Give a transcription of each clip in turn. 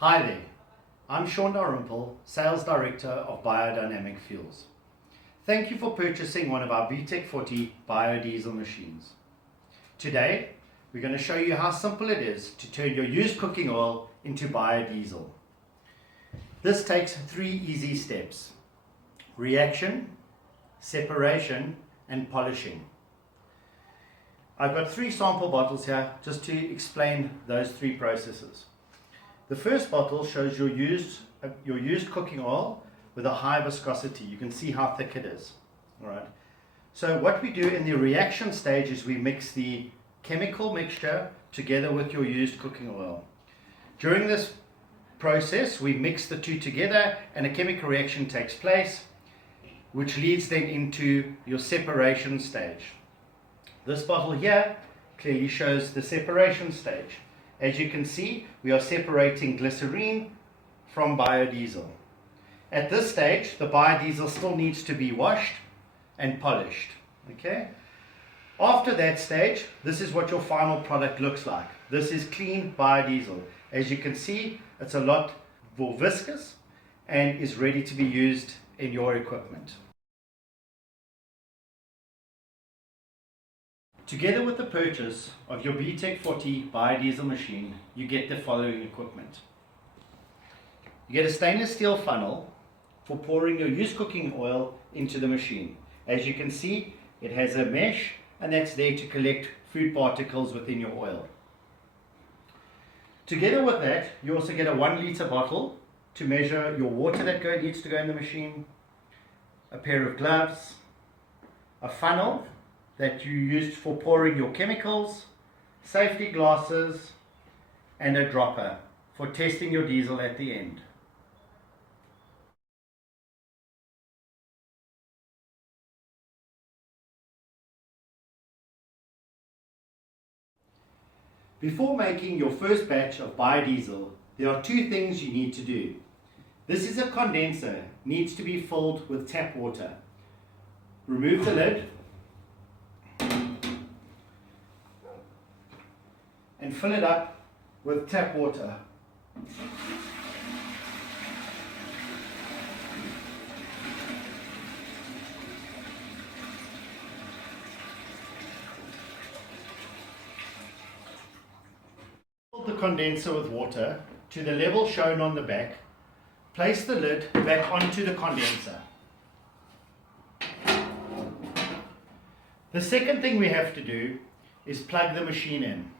Hi there, I'm Sean Dalrymple, Sales Director of Biodynamic Fuels. Thank you for purchasing one of our VTEC 40 biodiesel machines. Today, we're going to show you how simple it is to turn your used cooking oil into biodiesel. This takes 3 easy steps: reaction, separation, and polishing. I've got 3 sample bottles here just to explain those 3 processes. The first bottle shows your used cooking oil with a high viscosity. You can see how thick it is. All right. So what we do in the reaction stage is we mix the chemical mixture together with your used cooking oil. During this process, we mix the two together and a chemical reaction takes place, which leads then into your separation stage. This bottle here clearly shows the separation stage. As you can see, we are separating glycerine from biodiesel. At this stage, the biodiesel still needs to be washed and polished. Okay? After that stage, this is what your final product looks like. This is clean biodiesel. As you can see, it's a lot more viscous and is ready to be used in your equipment. Together with the purchase of your VTEC 40 biodiesel machine, you get the following equipment. You get a stainless steel funnel for pouring your used cooking oil into the machine. As you can see, it has a mesh, and that's there to collect food particles within your oil. Together with that, you also get a 1 litre bottle to measure your water that needs to go in the machine, a pair of gloves, a funnel that you used for pouring your chemicals, safety glasses, and a dropper for testing your diesel at the end. Before making your first batch of biodiesel, there are 2 things you need to do. This is a condenser, needs to be filled with tap water. Remove the lid and fill it up with tap water. Fill the condenser with water to the level shown on the back. Place the lid back onto the condenser. The second thing we have to do is plug the machine in.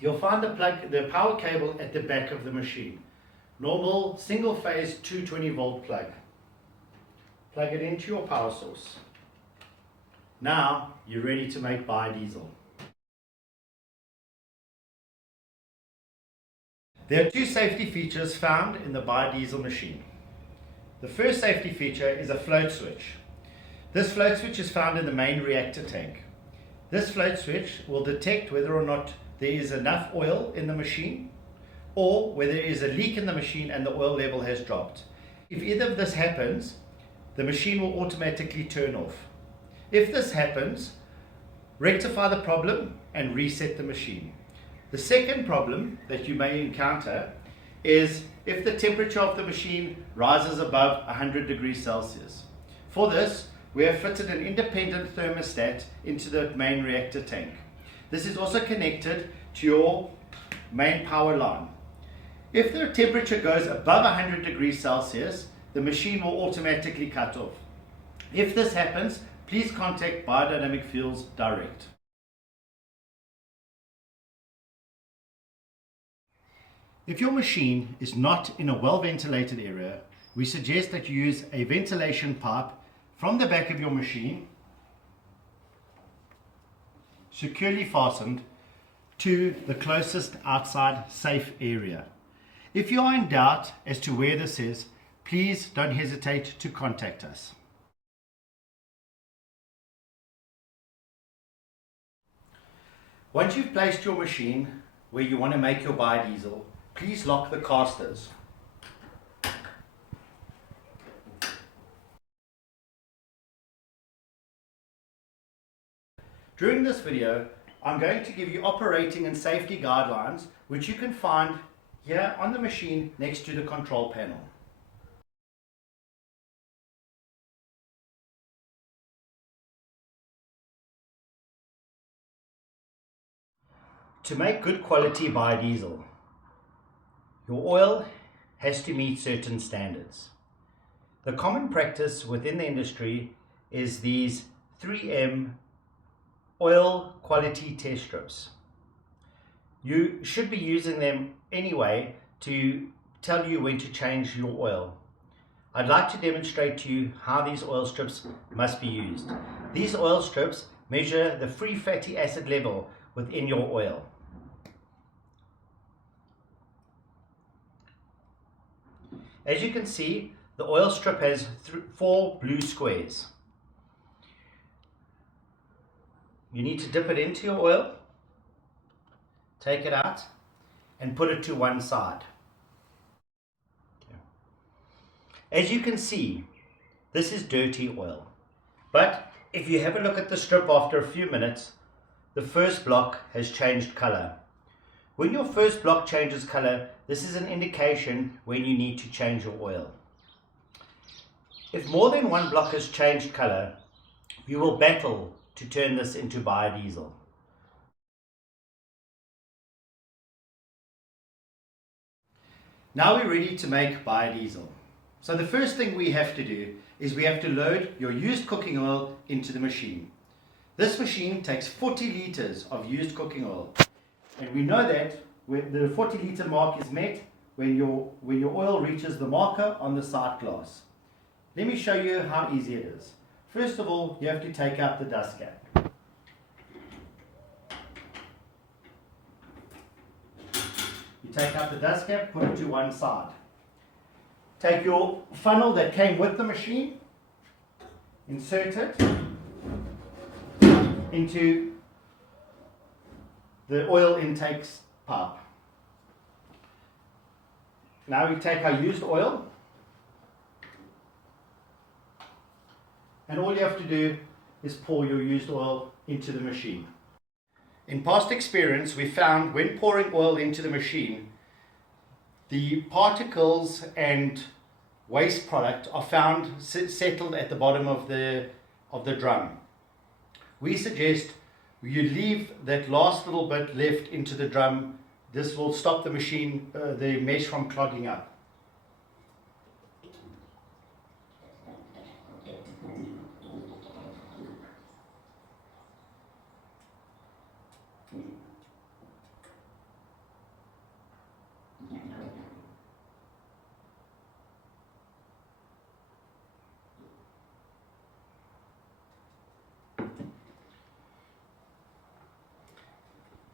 You'll find the power cable at the back of the machine. Normal single phase 220 volt plug. Plug it into your power source. Now you're ready to make biodiesel. There are 2 safety features found in the biodiesel machine. The first safety feature is a float switch. This float switch is found in the main reactor tank. This float switch will detect whether or not there is enough oil in the machine or whether there is a leak in the machine and the oil level has dropped. If either of this happens, the machine will automatically turn off. If this happens, rectify the problem and reset the machine. The second problem that you may encounter is if the temperature of the machine rises above 100 degrees Celsius. For this, we have fitted an independent thermostat into the main reactor tank. This is also connected to your main power line. If the temperature goes above 100 degrees Celsius, the machine will automatically cut off. If this happens, please contact Biodynamic Fuels direct. If your machine is not in a well-ventilated area, we suggest that you use a ventilation pipe from the back of your machine, securely fastened to the closest outside safe area. If you are in doubt as to where this is, please don't hesitate to contact us. Once you've placed your machine where you want to make your biodiesel, please lock the casters. During this video, I'm going to give you operating and safety guidelines which you can find here on the machine next to the control panel. To make good quality biodiesel, your oil has to meet certain standards. The common practice within the industry is these 3M oil quality test strips. You should be using them anyway to tell you when to change your oil. I'd like to demonstrate to you how these oil strips must be used. These oil strips measure the free fatty acid level within your oil. As you can see, the oil strip has 4 blue squares. You need to dip it into your oil, take it out, and put it to one side. As you can see, this is dirty oil. But if you have a look at the strip after a few minutes, the first block has changed color. When your first block changes color, this is an indication when you need to change your oil. If more than one block has changed color, you will battle to turn this into biodiesel. Now we're ready to make biodiesel. So the first thing we have to do is we have to load your used cooking oil into the machine. This machine takes 40 liters of used cooking oil. And we know that when the 40 liter mark is met when your oil reaches the marker on the sight glass. Let me show you how easy it is. First of all, you have to take out the dust cap. You take out the dust cap, put it to one side. Take your funnel that came with the machine, insert it into the oil intake pipe. Now we take our used oil, and all you have to do is pour your used oil into the machine. In past experience, we found when pouring oil into the machine, the particles and waste product are found settled at the bottom of the drum. We suggest you leave that last little bit left into the drum. This will stop the machine, the mesh from clogging up.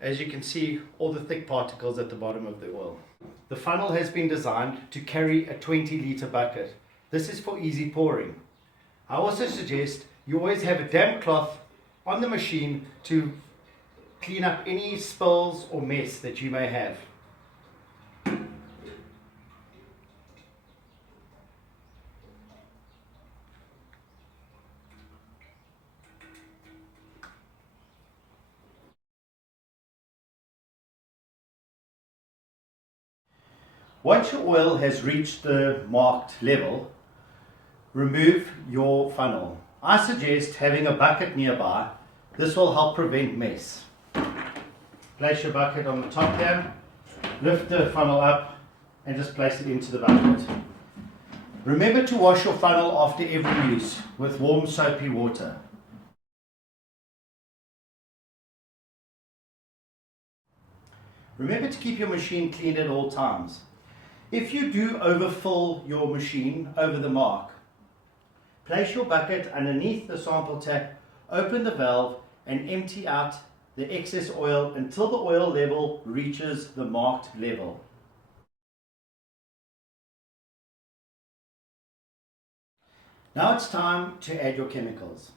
As you can see, all the thick particles at the bottom of the oil. The funnel has been designed to carry a 20 liter bucket. This is for easy pouring. I also suggest you always have a damp cloth on the machine to clean up any spills or mess that you may have. Once your oil has reached the marked level, remove your funnel. I suggest having a bucket nearby. This will help prevent mess. Place your bucket on the top here, lift the funnel up and just place it into the bucket. Remember to wash your funnel after every use with warm soapy water. Remember to keep your machine clean at all times. If you do overfill your machine over the mark, place your bucket underneath the sample tap, open the valve and empty out the excess oil until the oil level reaches the marked level. Now it's time to add your chemicals.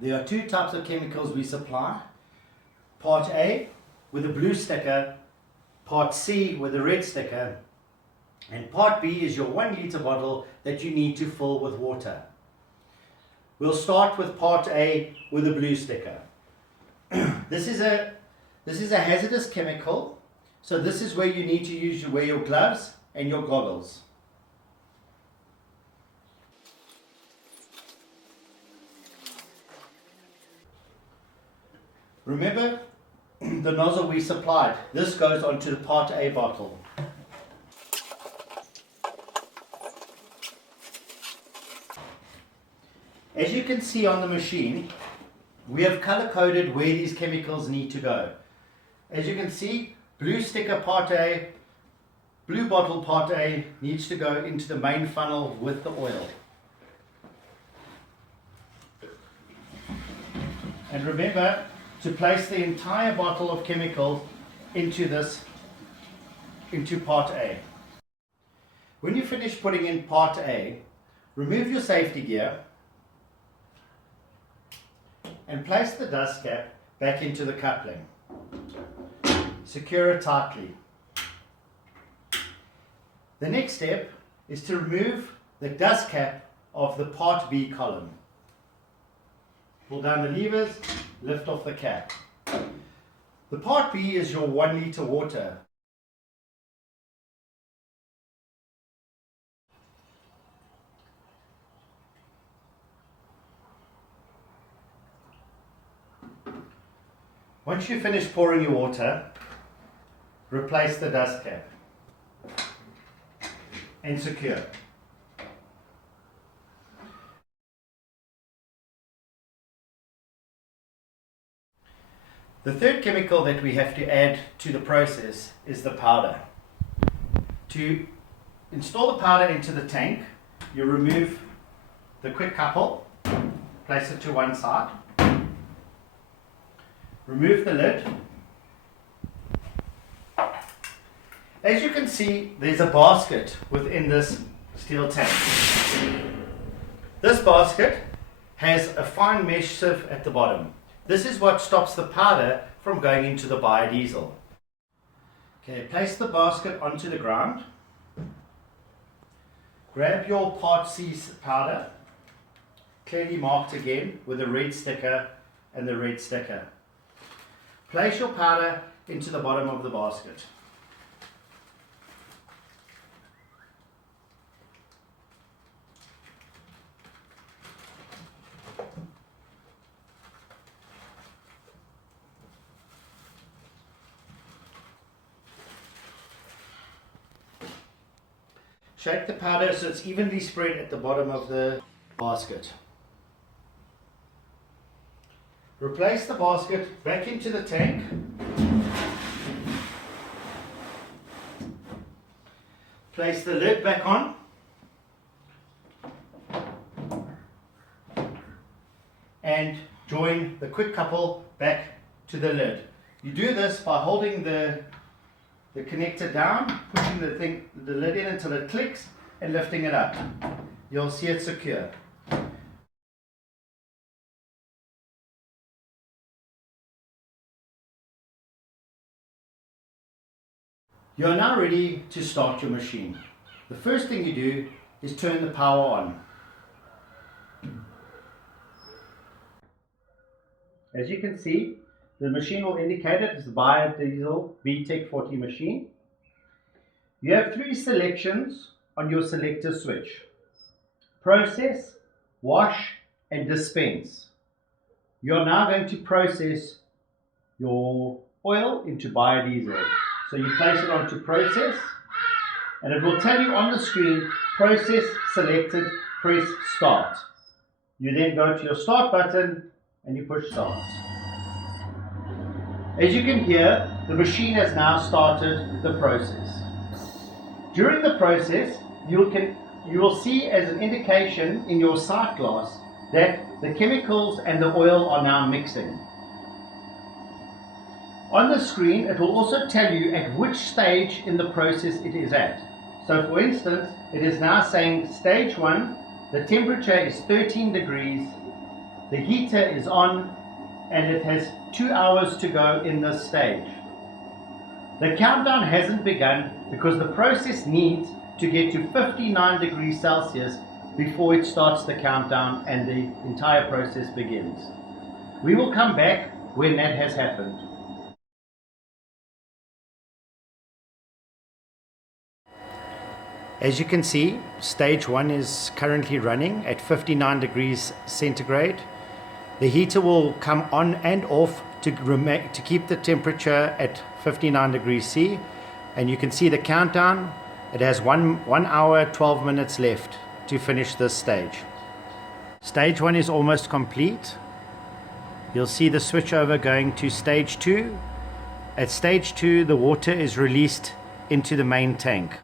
There are two types of chemicals we supply. Part A with a blue sticker, Part C with a red sticker, and Part B is your 1 liter bottle that you need to fill with water. We'll start with Part A with a blue sticker. This is a hazardous chemical So this is where you need to wear your gloves and your goggles. Remember the nozzle we supplied. This goes onto the Part A bottle. As you can see on the machine, we have color coded where these chemicals need to go. As you can see, blue sticker Part A, blue bottle Part A needs to go into the main funnel with the oil. And remember to place the entire bottle of chemicals into Part A. When you finish putting in Part A, remove your safety gear and place the dust cap back into the coupling. Secure it tightly. The next step is to remove the dust cap of the Part B column. Pull down the levers, lift off the cap. The Part B is your 1 litre water. Once you finish pouring your water, replace the dust cap and secure. The third chemical that we have to add to the process is the powder. To install the powder into the tank, you remove the quick couple, place it to one side, remove the lid. As you can see, there's a basket within this steel tank. This basket has a fine mesh sieve at the bottom. This is what stops the powder from going into the biodiesel. Okay, place the basket onto the ground. Grab your Part C powder, clearly marked again with the red sticker and the red sticker. Place your powder into the bottom of the basket. Shake the powder so it's evenly spread at the bottom of the basket. Replace the basket back into the tank. Place the lid back on. And join the quick couple back to the lid. You do this by holding the connector down, pushing the lid in until it clicks and lifting it up. You'll see it secure. You are now ready to start your machine. The first thing you do is turn the power on. As you can see, the machine will indicate it as the Biodiesel VTEC 40 machine. You have 3 selections on your selector switch: process, wash and dispense. You are now going to process your oil into biodiesel. So you place it onto process and it will tell you on the screen, process selected, press start. You then go to your start button and you push start. As you can hear, the machine has now started the process. During the process, you will see as an indication in your sight glass that the chemicals and the oil are now mixing. On the screen, it will also tell you at which stage in the process it is at. So for instance, it is now saying stage 1, the temperature is 13 degrees, the heater is on, and it has 2 hours to go in this stage. The countdown hasn't begun because the process needs to get to 59 degrees Celsius before it starts the countdown and the entire process begins. We will come back when that has happened. As you can see, stage 1 is currently running at 59 degrees centigrade. The heater will come on and off to keep the temperature at 59 degrees C, and you can see the countdown. It has 1 hour 12 minutes left to finish this stage. Stage 1 is almost complete. You'll see the switch over going to stage 2. At stage 2, the water is released into the main tank.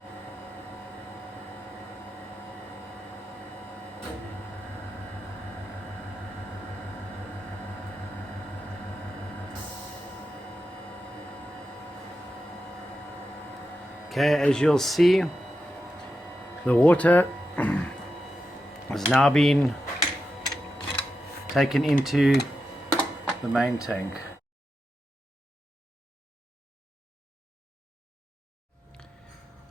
Okay, as you'll see, the water has now been taken into the main tank.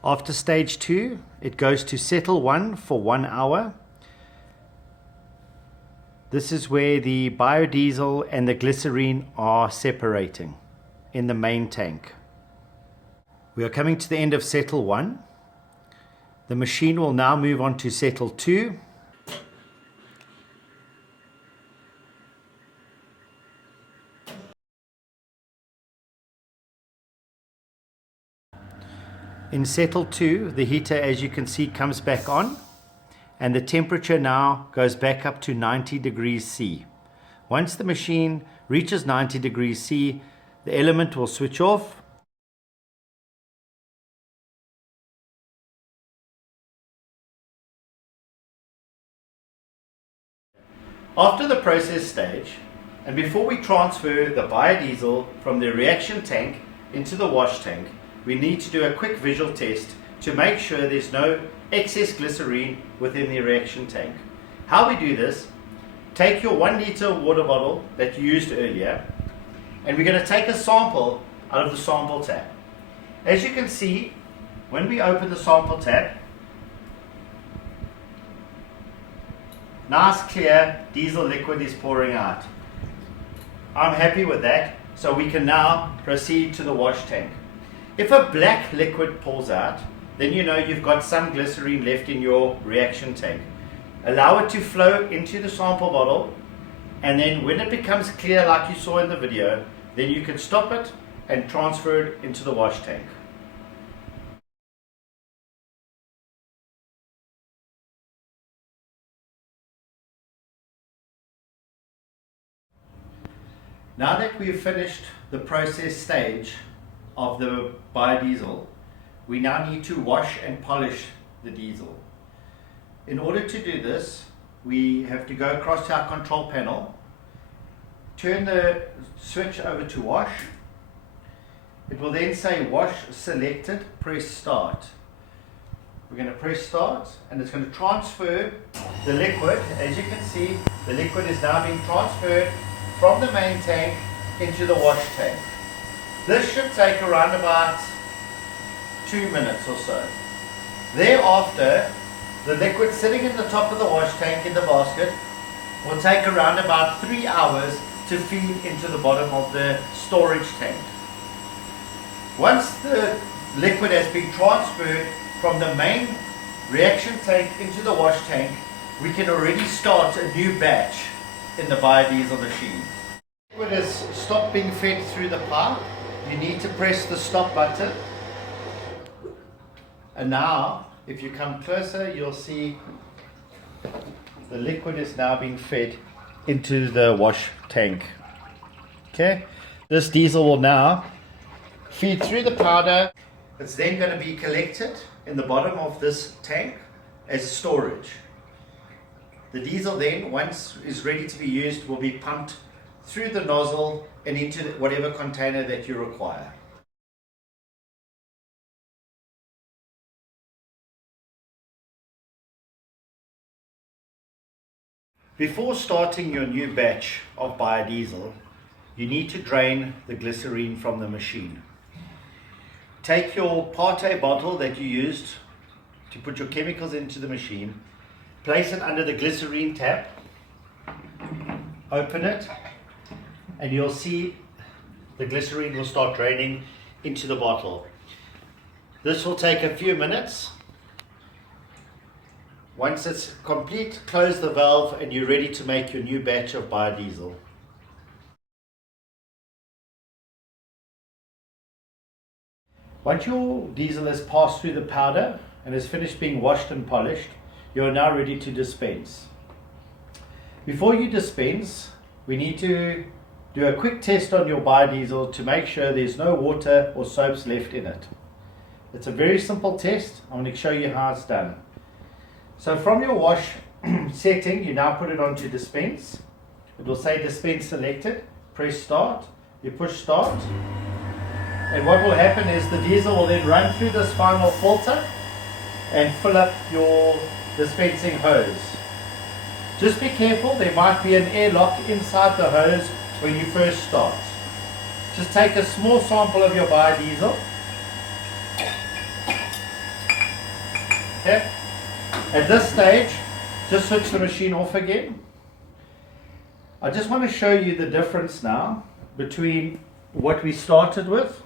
After stage 2, it goes to settle 1 for 1 hour. This is where the biodiesel and the glycerine are separating in the main tank. We are coming to the end of settle 1. The machine will now move on to settle 2. In settle 2, the heater, as you can see, comes back on, and the temperature now goes back up to 90 degrees C. Once the machine reaches 90 degrees C, the element will switch off. After the process stage, and before we transfer the biodiesel from the reaction tank into the wash tank, we need to do a quick visual test to make sure there's no excess glycerine within the reaction tank. How we do this: take your 1 liter water bottle that you used earlier, and we're going to take a sample out of the sample tap. As you can see, when we open the sample tap, nice clear diesel liquid is pouring out. I'm happy with that, so we can now proceed to the wash tank. If a black liquid pours out, then you know you've got some glycerine left in your reaction tank. Allow it to flow into the sample bottle, and then when it becomes clear like you saw in the video, then you can stop it and transfer it into the wash tank. Now that we've finished the process stage of the biodiesel, we now need to wash and polish the diesel. In order to do this, we have to go across to our control panel, turn the switch over to wash. It will then say wash selected, press start. We're going to press start, and it's going to transfer the liquid. As you can see, the liquid is now being transferred from the main tank into the wash tank. This should take around about 2 minutes or so. Thereafter, the liquid sitting in the top of the wash tank in the basket will take around about 3 hours to feed into the bottom of the storage tank. Once the liquid has been transferred from the main reaction tank into the wash tank, we can already start a new batch in the biodiesel machine. Liquid has stopped being fed through the pipe. You need to press the stop button, and now if you come closer, you'll see the liquid is now being fed into the wash tank. Okay, this diesel will now feed through the powder. It's then going to be collected in the bottom of this tank as storage. The diesel then, once is ready to be used, will be pumped through the nozzle and into whatever container that you require. Before starting your new batch of biodiesel, you need to drain the glycerine from the machine. Take your Parte bottle that you used to put your chemicals into the machine, place it under the glycerine tap, open it, and you'll see the glycerine will start draining into the bottle. This will take a few minutes, Once it's complete, close the valve and you're ready to make your new batch of biodiesel. Once your diesel has passed through the powder and is finished being washed and polished, you are now ready to dispense. Before you dispense, we need to do a quick test on your biodiesel to make sure there's no water or soaps left in it. It's a very simple test. I'm going to show you how it's done. So from your wash setting, you now put it onto dispense. It will say dispense selected. Press start. You push start. And what will happen is the diesel will then run through this final filter and fill up your dispensing hose. Just be careful, there might be an airlock inside the hose when you first start. Just take a small sample of your biodiesel. Okay. At this stage, just switch the machine off again. I just want to show you the difference now between what we started with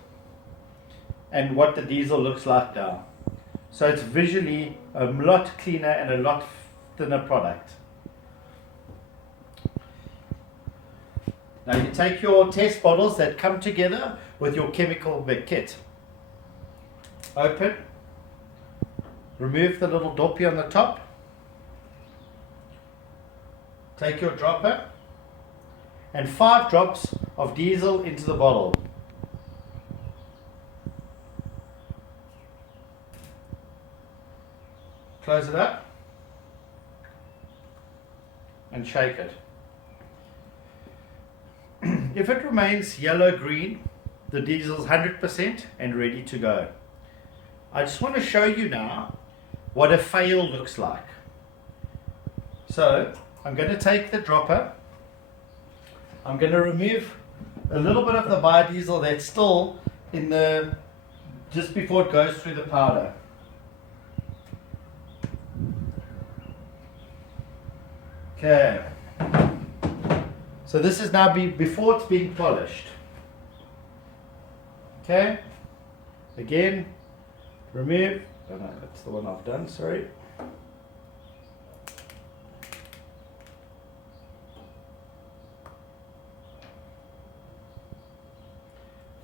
and what the diesel looks like now. So it's visually a lot cleaner and a lot thinner product. Now you take your test bottles that come together with your chemical kit. Open. Remove the little dopey on the top. Take your dropper and 5 drops of diesel into the bottle. Close it up and shake it. If it remains yellow-green, the diesel's 100% and ready to go. I just want to show you now what a fail looks like. So I'm going to take the dropper. I'm going to remove a little bit of the biodiesel that's still in the, just before it goes through the powder. Okay. So this is now before it's being polished. Okay. Again, remove. Oh no, that's the one I've done, sorry.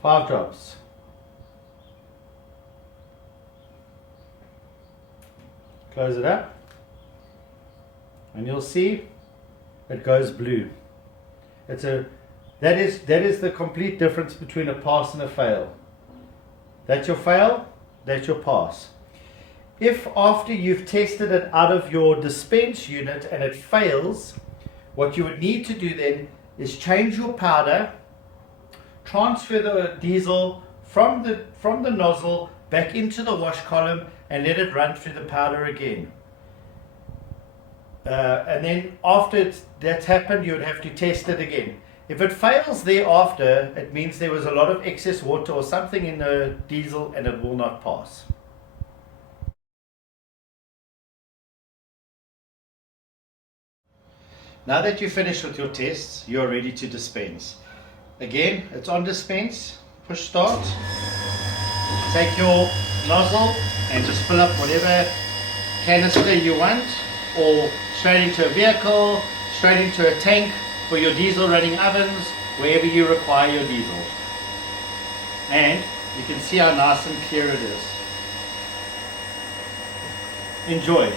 Five drops. Close it up. And you'll see it goes blue. That is the complete difference between a pass and a fail. That's your fail, that's your pass. If after you've tested it out of your dispense unit and it fails, what you would need to do then is change your powder, transfer the diesel from the nozzle back into the wash column and let it run through the powder again. And then after that's happened, you would have to test it again. If it fails thereafter, it means there was a lot of excess water or something in the diesel and it will not pass. Now that you're finished with your tests, you're ready to dispense. Again, it's on dispense, push start, take your nozzle and just fill up whatever canister you want, or straight into a vehicle, straight into a tank for your diesel running ovens, wherever you require your diesel. And you can see how nice and clear it is. Enjoy.